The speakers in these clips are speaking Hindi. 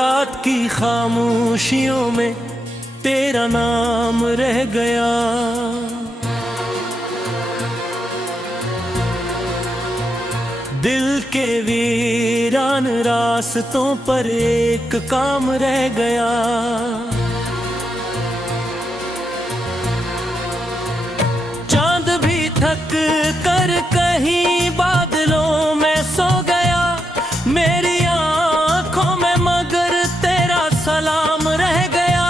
रात की खामोशियों में तेरा नाम रह गया। दिल के वीरान रास्तों पर एक काम रह गया। चांद भी थक कर कहीं बादलों में सो गया। मेरी आंखों में मगर तेरा सलाम रह गया।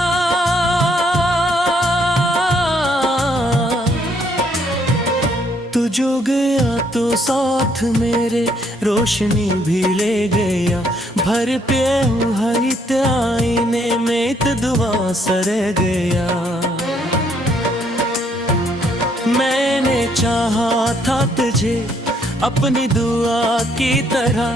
तू जो गया तो साथ मेरे रोशनी भी ले गया। भर पे हरित आईने में इत दुआ सा रह गया। मैंने चाहा था तुझे अपनी दुआ की तरह,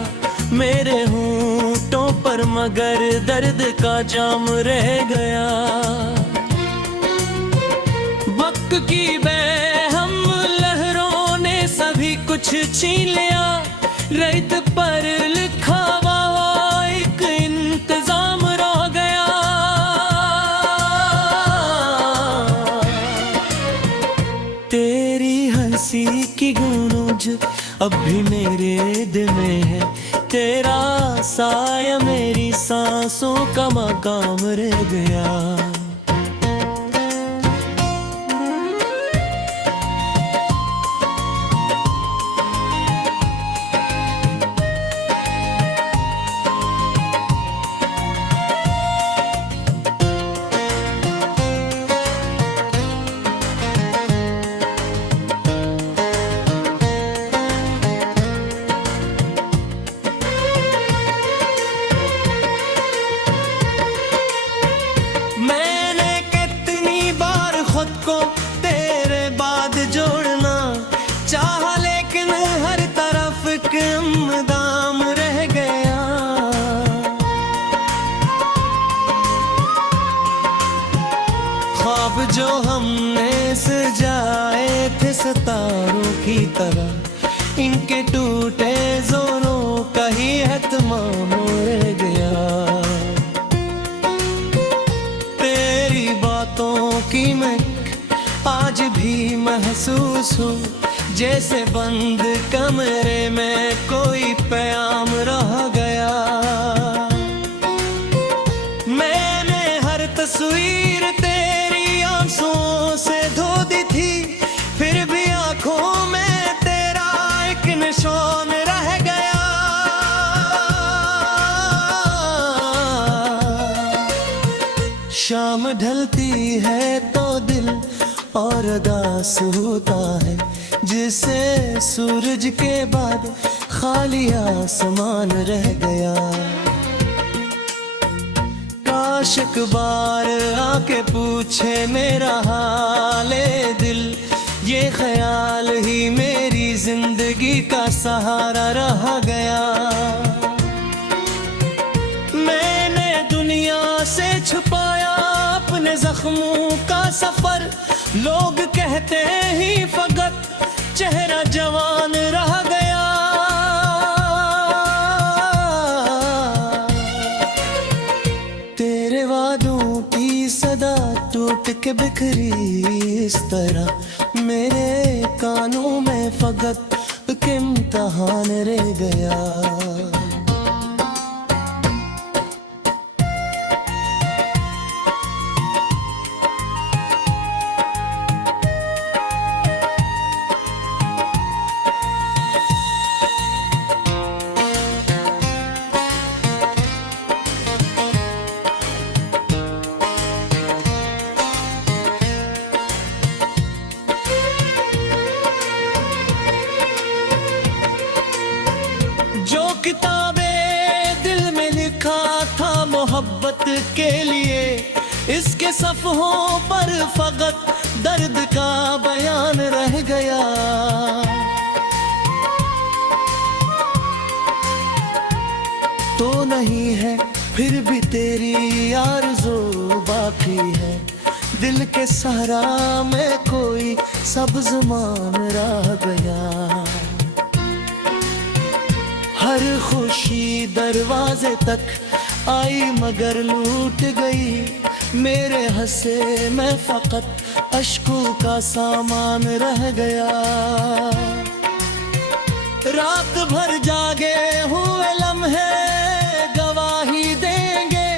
मेरे होंठों पर मगर दर्द का जाम रह गया। वक्त की बेहम लहरों ने सभी कुछ छीन लिया। रेत पर लिखा हुआ एक इंतजाम रह गया। तेरी हंसी की गूंज अब भी मेरे दिल में है। तेरा साया मेरी सांसों का मकाम रह गया। को तेरे बाद जोड़ना चाहा, लेकिन हर तरफ दाम रह गया। ख्वाब जो हमने सजाए थे सितारों की तरह, इनके टूटे जोरों का ही एहतमाम रह गया। तेरी बातों की मैं आज भी महसूस हूँ, जैसे बंद कमरे में कोई प्याम रह गया। मैंने हर तस्वीर तेरी आंसुओं से धो दी थी, फिर भी आंखों में तेरा एक निशान रह गया। शाम ढलती है तो दिल और उदास होता है, जिसे सूरज के बाद खाली आसमान रह गया। काश एक बार आके पूछे मेरा हाले दिल, ये ख्याल ही मेरी जिंदगी का सहारा रह गया। मैंने दुनिया से छुपाया अपने जख्मों का सफर, लोग कहते ही फकत चेहरा जवान रह गया। तेरे वादों की सदा टूट के बिखरी इस तरह, मेरे कानों में फकत एक इम्तिहान रह गया। जो किताबें दिल में लिखा था मोहब्बत के लिए, इसके सफ़हों पर फकत दर्द का बयान रह गया। तो नहीं है फिर भी तेरी आरज़ू बाकी है, दिल के सहरा में कोई सब्ज़ मान रह गया। हर खुशी दरवाजे तक आई मगर लूट गई। मेरे हंसे में फकत अश्कों का सामान रह गया। रात भर जागे हुए लम्हे गवाही देंगे,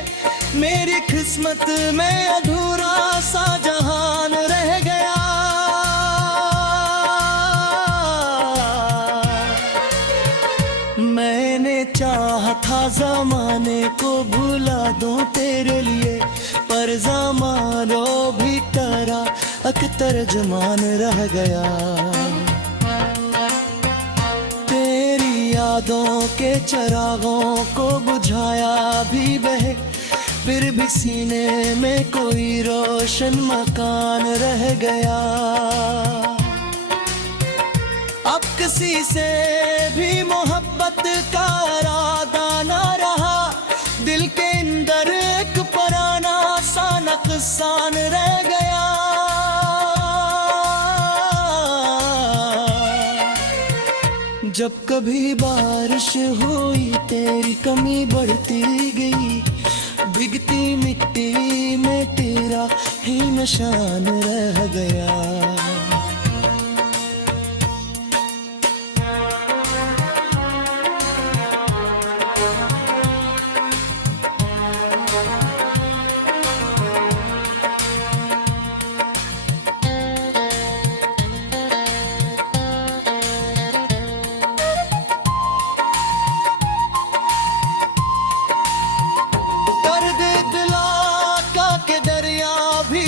मेरी किस्मत में अधूरा सा जहान रह गया। मैंने चाहा था ज़माने को भुला दूं तेरे लिए, पर ज़मानो भी टरा अख्तर जमान रह गया। तेरी यादों के चरागों को बुझाया भी बहे, फिर भी सीने में कोई रोशन मकान रह गया। अब किसी से भी मोहब्बत का इरादा ना रहा, दिल के अंदर एक पुराना सा नुकसान रह गया। जब कभी बारिश हुई तेरी कमी बढ़ती गई, भीगती मिट्टी में तेरा ही निशान रह गया।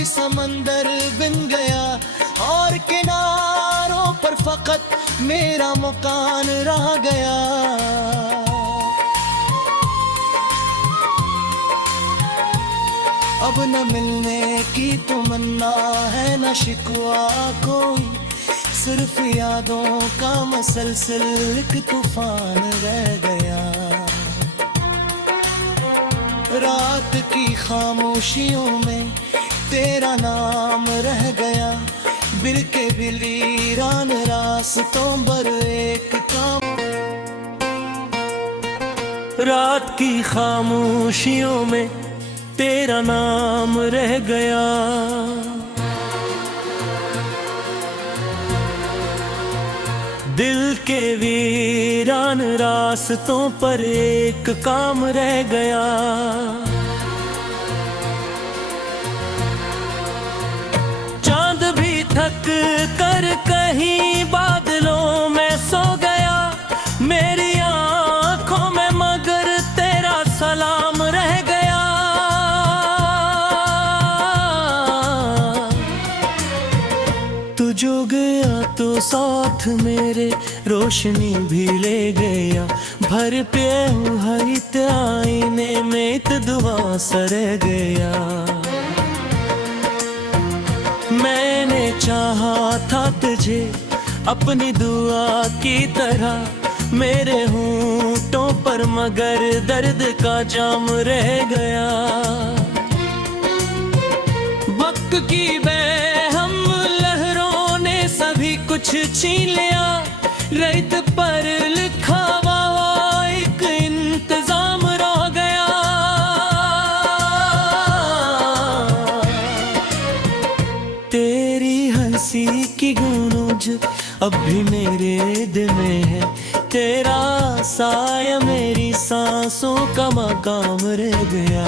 समंदर बन गया और किनारों पर फकत मेरा मकान रह गया। अब न मिलने की तमन्ना है न शिकवा कोई, सिर्फ यादों का मसलसल एक तूफान रह गया। रात की खामोशियों में तेरा नाम रह गया, बिल के बिलीरान रास्तों पर एक काम। रात की खामोशियों में तेरा नाम रह गया। दिल के वीरान रास्तों पर एक काम रह गया। थक कर कहीं बादलों में सो गया, मेरी आंखों में मगर तेरा सलाम रह गया। तू जो गया तो साथ मेरे रोशनी भी ले गया, भर पे हरित आईने में इत दुआ सर गया। मैंने चाहा था तुझे अपनी दुआ की तरह, मेरे होंठों पर मगर दर्द का जाम रह गया। वक्त की बेहम लहरों ने सभी कुछ छीन लिया, रेत पर लिखा हुआ एक इंतजाम रह गया। तेरी हंसी की गूंज अब भी मेरे दिल में है, तेरा साया मेरी सांसों का मकाम रह गया।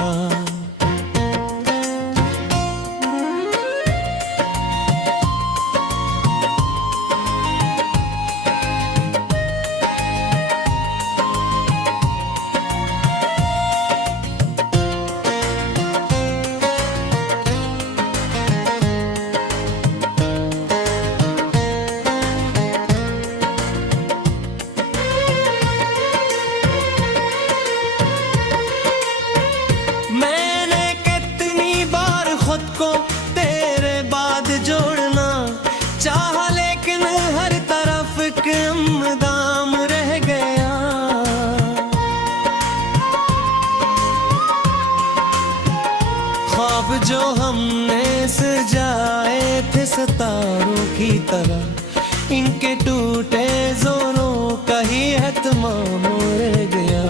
ख्वाब जो हमने सजाए थे सितारों की तरह, इनके टूटे जोरों का ही एहतमाम रह गया।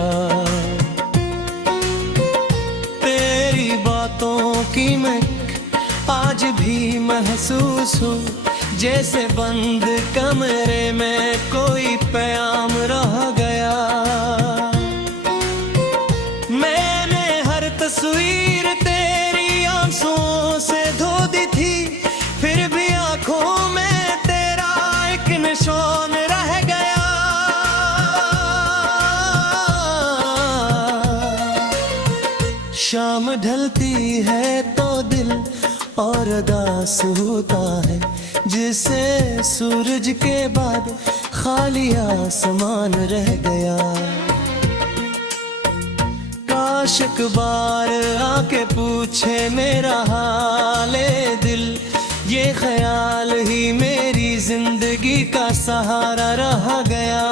महसूस हो, जैसे बंद कमरे में कोई प्याम रह गया। मैंने हर तस्वीर तेरी आंसुओं से धो दी थी, फिर भी आंखों में तेरा एक निशान रह गया। शाम ढलती है तो दिल और उदास होता है, जिसे सूरज के बाद खाली आसमान रह गया। काश एक बार आके पूछे मेरा हाले दिल, ये ख्याल ही मेरी जिंदगी का सहारा रह गया।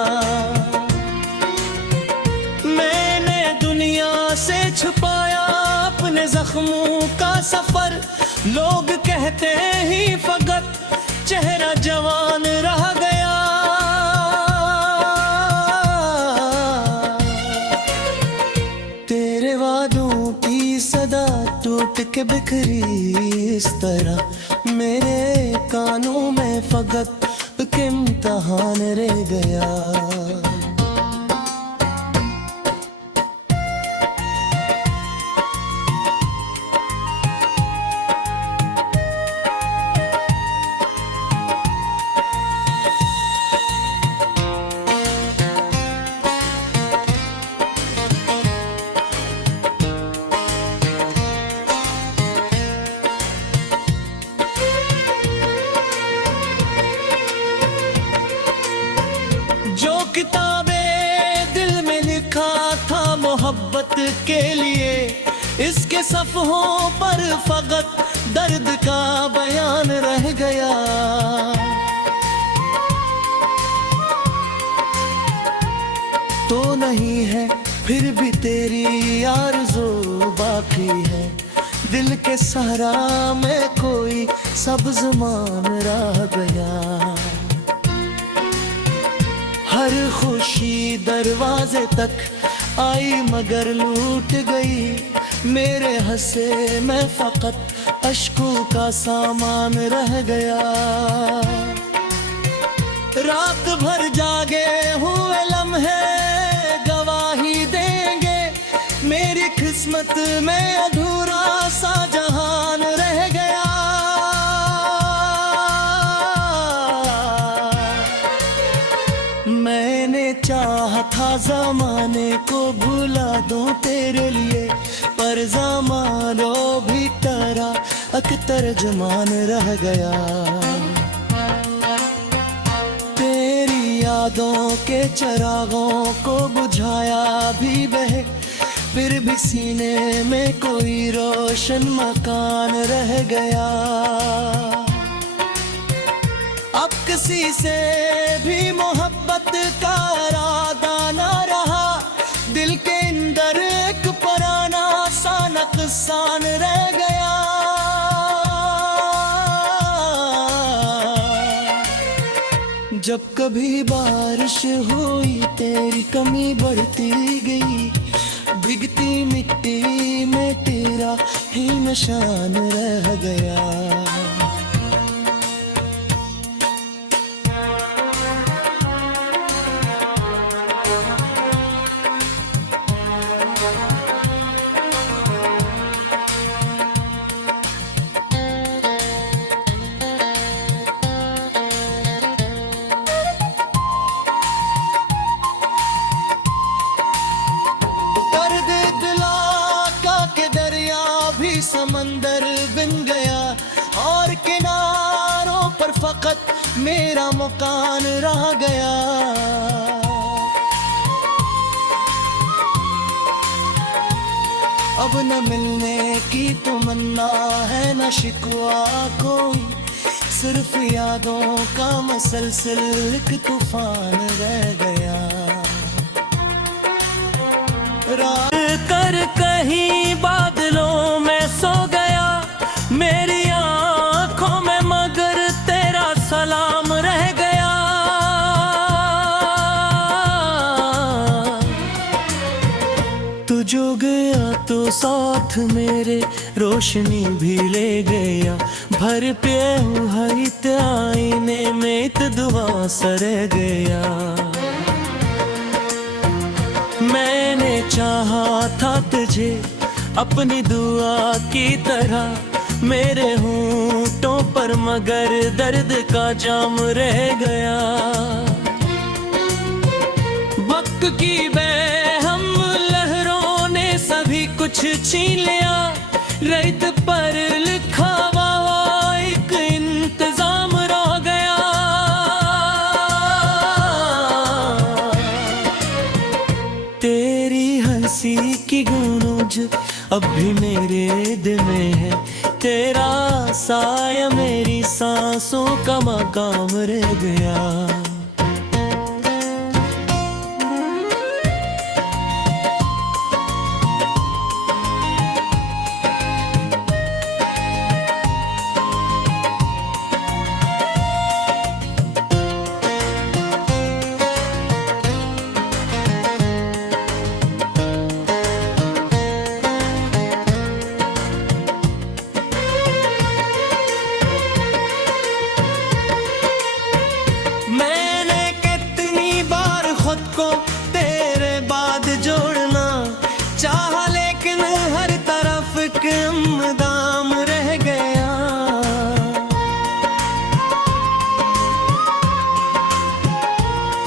मैंने दुनिया से छुपाया अपने जख्मों का सफर, लोग कहते ही फकत चेहरा जवान रह गया। तेरे वादों की सदा टूट के बिखरी इस तरह, मेरे कानों में फकत एक इम्तिहान रह गया। जो किताबें दिल में लिखा था मोहब्बत के लिए, इसके सफ़हों पर फकत दर्द का बयान रह गया। तो नहीं है फिर भी तेरी आरज़ू बाकी है, दिल के सहरा में कोई सब्ज़ मान रह गया। हर खुशी दरवाजे तक आई मगर लूट गई, मेरे हंसे में फकत अश्कों का सामान रह गया। रात भर जागे हुए लम्हे गवाही देंगे, मेरी किस्मत में अधूरा सा जहान रह गया। मैंने चाहा था ज़माने को भुला दूं तेरे लिए, पर ज़मानो भी टरा अख्तर जमान रह गया। तेरी यादों के चरागों को बुझाया भी बहे, फिर भी सीने में कोई रोशन मकान रह गया। अब किसी से भी मोहब्बत का इरादा ना रहा, दिल के अंदर एक पुराना सा नुकसान रह गया। जब कभी बारिश हुई तेरी कमी बढ़ती गई, भीगती मिट्टी में तेरा ही निशान रह गया। समंदर बन गया और किनारों पर फकत मेरा मकान रह गया। अब न मिलने की तमन्ना है न शिकवा कोई, सिर्फ यादों का मसलसल एक तूफान रह गया। रात कर कहीं बादलों में सो गया, मेरी आंखों में मगर तेरा सलाम रह गया। तू जो गया तो साथ मेरे रोशनी भी ले गया, भर पे हरित आईने में तो दुआ सर गया। मैंने चाहा था तुझे अपनी दुआ की तरह, मेरे होंठों पर मगर दर्द का जाम रह गया। वक्त की बेहम लहरों ने सभी कुछ छीन लिया, रेत पर लिखा हुआ एक इंतजाम रह गया। तेरी हंसी की गूंज अब भी मेरे दिल में है, तेरा साया मेरी सांसों का मकाम रह गया। तेरे बाद जोड़ना चाह, लेकिन हर तरफ दाम रह गया।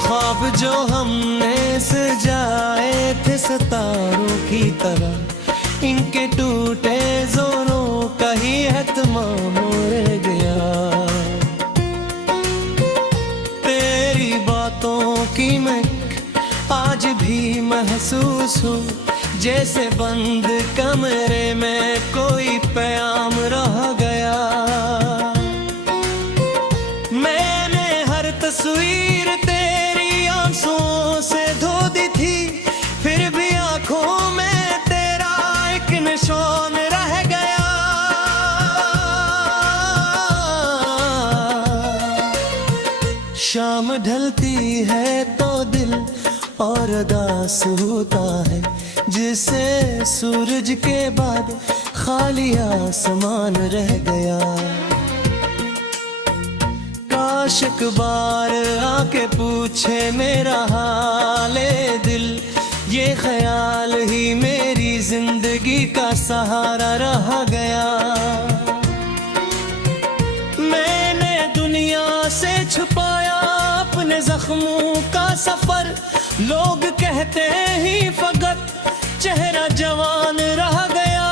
ख्वाब जो हमने सजाए थे सितारों की तरह, इनके टूटे जोरों का ही एहतमाम रह गया। तेरी बातों की मैं आज भी महसूस हो, जैसे बंद कमरे में कोई प्याम रह गया। मैंने हर तस्वीर तेरी आंसुओं से धो दी थी, फिर भी आंखों में तेरा एक निशान रह गया। शाम ढलती है तो दिल और उदास होता है, जिसे सूरज के बाद खाली आसमान रह गया। काश एक बार आके पूछे मेरा हाले दिल, ये ख्याल ही मेरी जिंदगी का सहारा रह गया। मैंने दुनिया से छुपाया अपने जख्मों का सफर, लोग कहते ही फकत चेहरा जवान रह गया।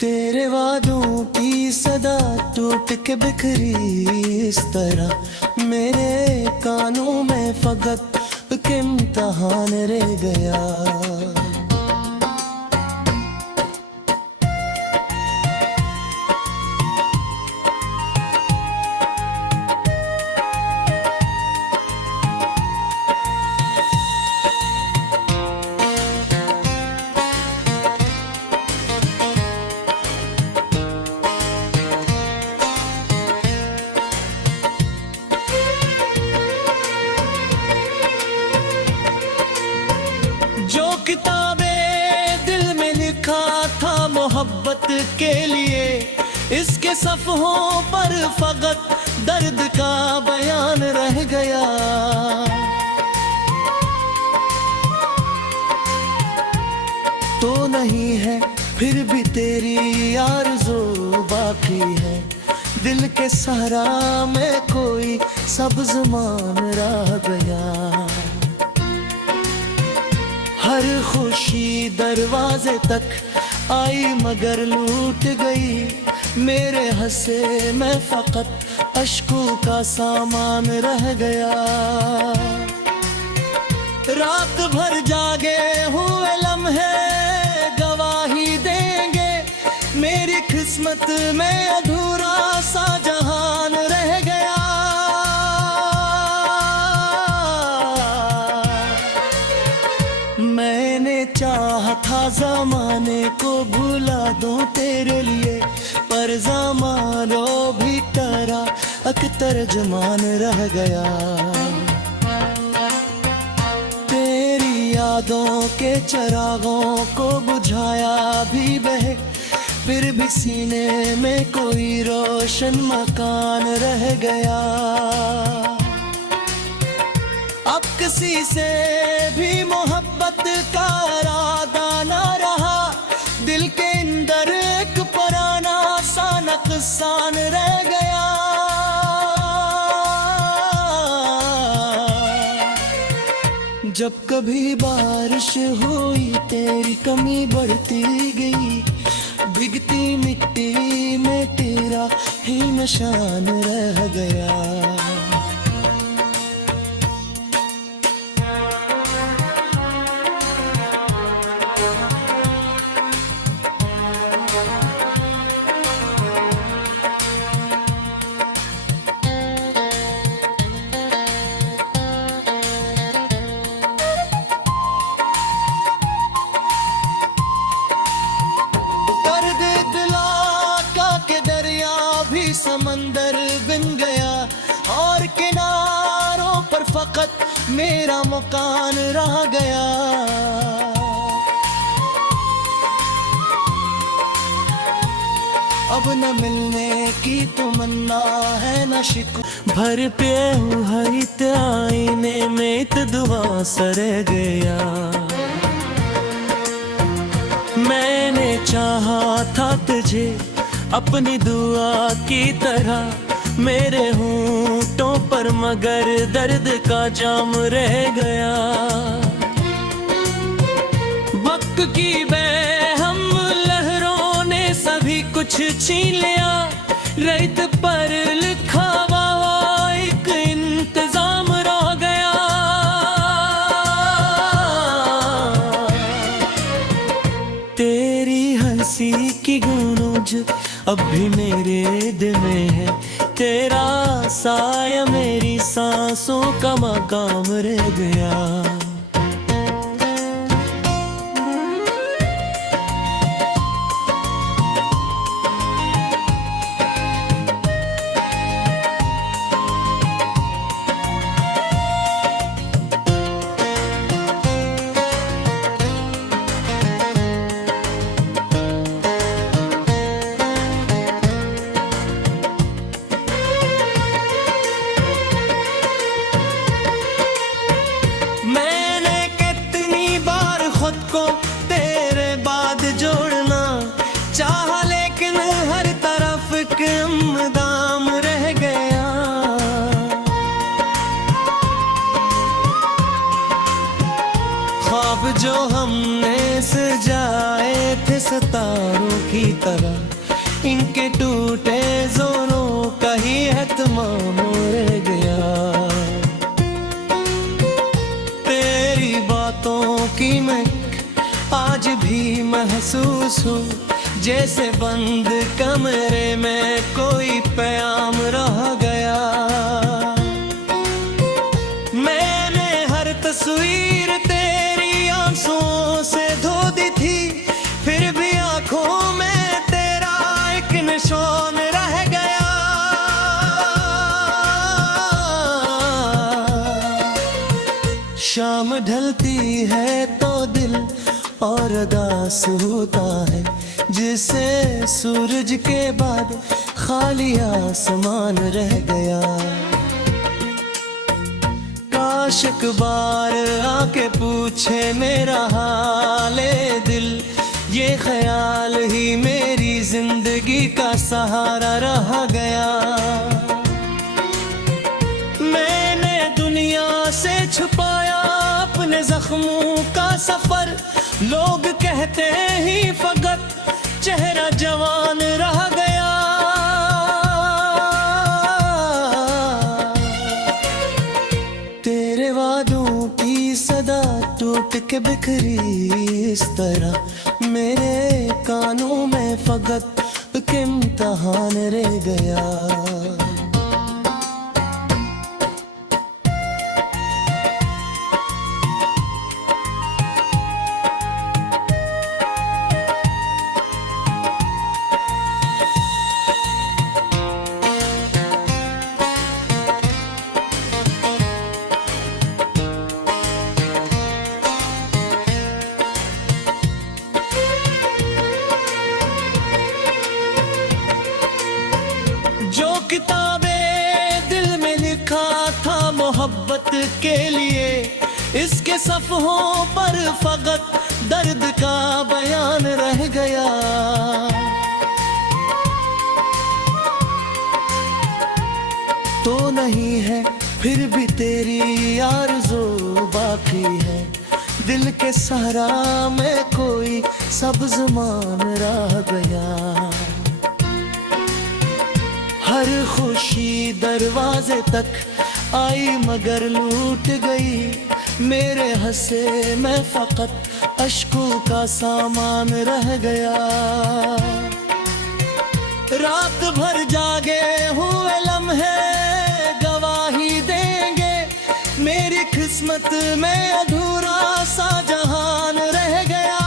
तेरे वादों की सदा टूट के बिखरी इस तरह, मेरे कानों में फकत एक इम्तिहान रह गया। जो किताबें दिल में लिखा था मोहब्बत के लिए, इसके सफ़हों पर फकत दर्द का बयान रह गया। तो नहीं है फिर भी तेरी आरज़ू बाकी है, दिल के सहरा में कोई सब्ज़ मान रह गया। हर खुशी दरवाजे तक आई मगर लूट गई, मेरे हंसे में फकत अश्कों का सामान रह गया। रात भर जागे हुए लम्हे गवाही देंगे, मेरी किस्मत में अधूरा सा जहान रह गया। मैंने चाहा था ज़माने को भुला दूं तेरे लिए, पर ज़मानो भी टरा अख्तर जमान रह गया। तेरी यादों के चरागों को बुझाया भी बहे, फिर भी सीने में कोई रोशन मकान रह गया। अब किसी से भी मोहब्बत का इरादा ना रहा, दिल के अंदर एक पुराना सा नुकसान रह गया। जब कभी बारिश हुई तेरी कमी बढ़ती गई, भीगती मिट्टी में तेरा ही निशान रह गया। समंदर बन गया और किनारों पर फकत मेरा मकान रह गया। अब न मिलने की तमन्ना है न शिकवा, भर पे हरित आईने में तो दुआ सर गया। मैंने चाहा था तुझे अपनी दुआ की तरह, मेरे होंठों पर मगर दर्द का जाम रह गया। वक्त की बेहम लहरों ने सभी कुछ छीन लिया, रेत पर लिखा हुआ एक इंतजाम रह गया। तेरी हंसी की गूंज अब भी मेरे दिल में है, तेरा साया मेरी सांसों का मकाम रह गया। को तेरे बाद जोड़ना चाहा, लेकिन हर तरफ कम दाम रह गया। ख्वाब जो हमने सजाए थे सितारों की तरह, इनके टूटे जोरों का ही एहतमाम रह गया। तेरी बातों की मैं आज भी महसूस हूँ, जैसे बंद कमरे में कोई प्याम रह गया। मैंने हर तस्वीर तेरी आंसुओं से धो दी थी, फिर भी आंखों में तेरा एक निशान रह गया। शाम ढलती है तो दिल और उदास होता है, जिसे सूरज के बाद खाली आसमान रह गया। काश एक बार आके पूछे मेरा हाले दिल, ये ख्याल ही मेरी जिंदगी का सहारा रह गया। मैंने दुनिया से छुपाया अपने जख्मों का सफर, लोग कहते ही फकत चेहरा जवान रह गया। तेरे वादों की सदा टूट के बिखरी इस तरह, मेरे कानों में फकत एक इम्तिहान रह गया। के लिए। इसके सफ़हों पर फकत दर्द का बयान रह गया। तो नहीं है फिर भी तेरी आरज़ू बाकी है। दिल के सहारा में कोई सब्ज़ मान रह गया। हर खुशी दरवाजे तक आई मगर लूट गई। मेरे हंसे में फकत अश्कों का सामान रह गया। रात भर जागे हुए लम्हे गवाही देंगे। मेरी किस्मत में अधूरा सा जहान रह गया।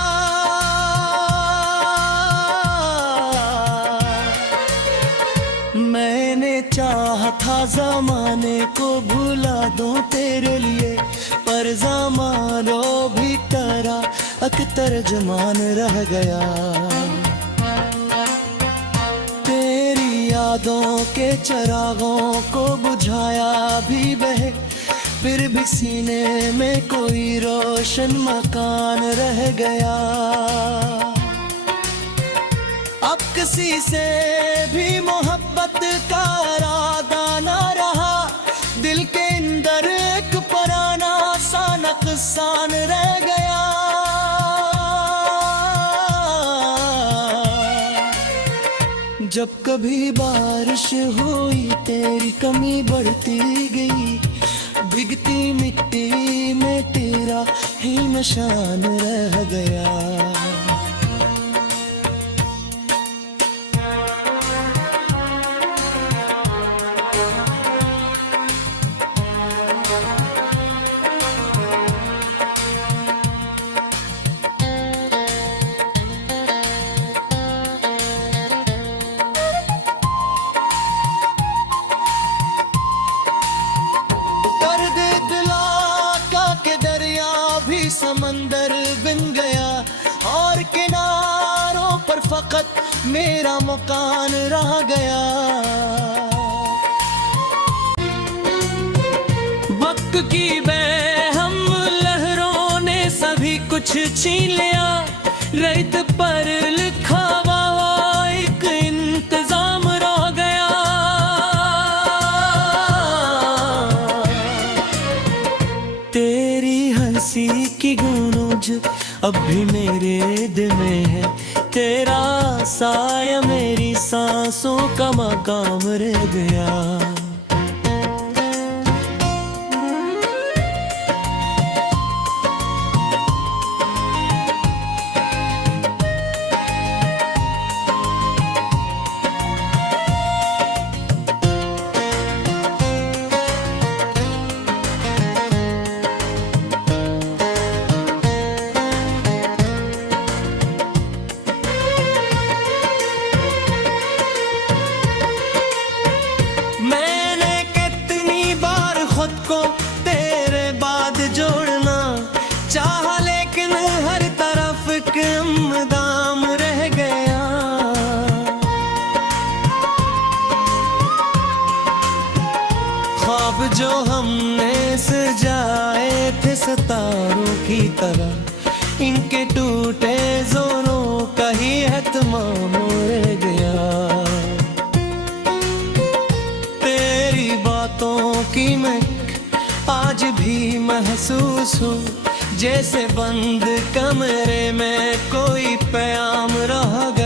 मैंने चाहा था ज़माने को भुला दूं तेरे लिए, पर ज़मानो भी टरा अख्तर जमान रह गया। तेरी यादों के चरागों को बुझाया भी बहे, फिर भी सीने में कोई रोशन मकान रह गया। अब किसी से भी मोहब्बत का इरादा ना रहा। दिल के अंदर एक पुराना सा नुकसान रह गया। जब कभी बारिश हुई तेरी कमी बढ़ती गई। भीगती मिट्टी में तेरा ही निशान रह गया। समंदर बन गया और किनारों पर फकत मेरा मकान रह गया। वक्त की बेहम लहरों ने सभी कुछ छीन लिया। रेत पर लिखा हुआ एक इंतजाम रह गया। तेरी हंसी की गूंज अब भी मेरे दिल में है। तेरा साया मेरी सांसों का मकाम रह गया। को तेरे बाद जोड़ना चाहा, लेकिन हर तरफ कम दाम रह गया। ख्वाब जो हमने सजाए थे सितारों की तरह, इनके टूटे जोरों का ही एहतमाम रह गया। तेरी बातों की मैं आज भी महसूस हूँ, जैसे बंद कमरे में कोई प्याम रह गया।